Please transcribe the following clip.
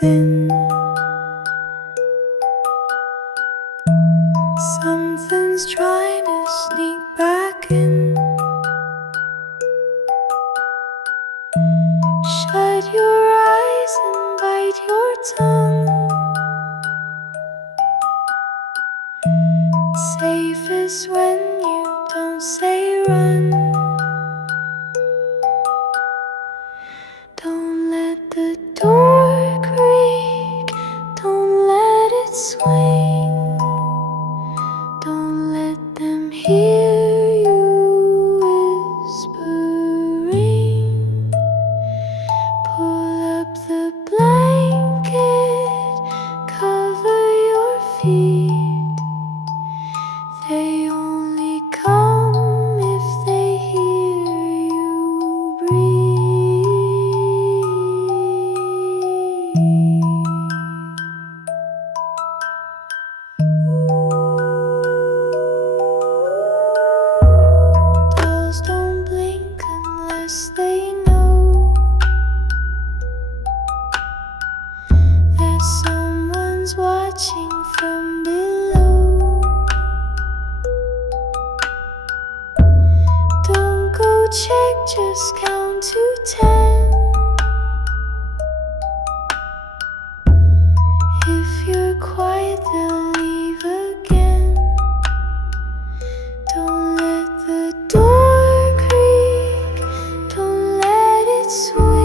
thin. Something's trying to sneak back in. Shut your eyes and bite your tongue. Safest when you don't say run. Don't let the door creak, don't let it swing. Don't let them hear you whispering. Pull up the blanket, cover your feet. They only come if they hear you breathe. Dolls don't blink unless they know that someone's watching from below. Don't go check, just count to 10. If you're quiet, they'll leave again. Don't let the door creak, don't let it swing.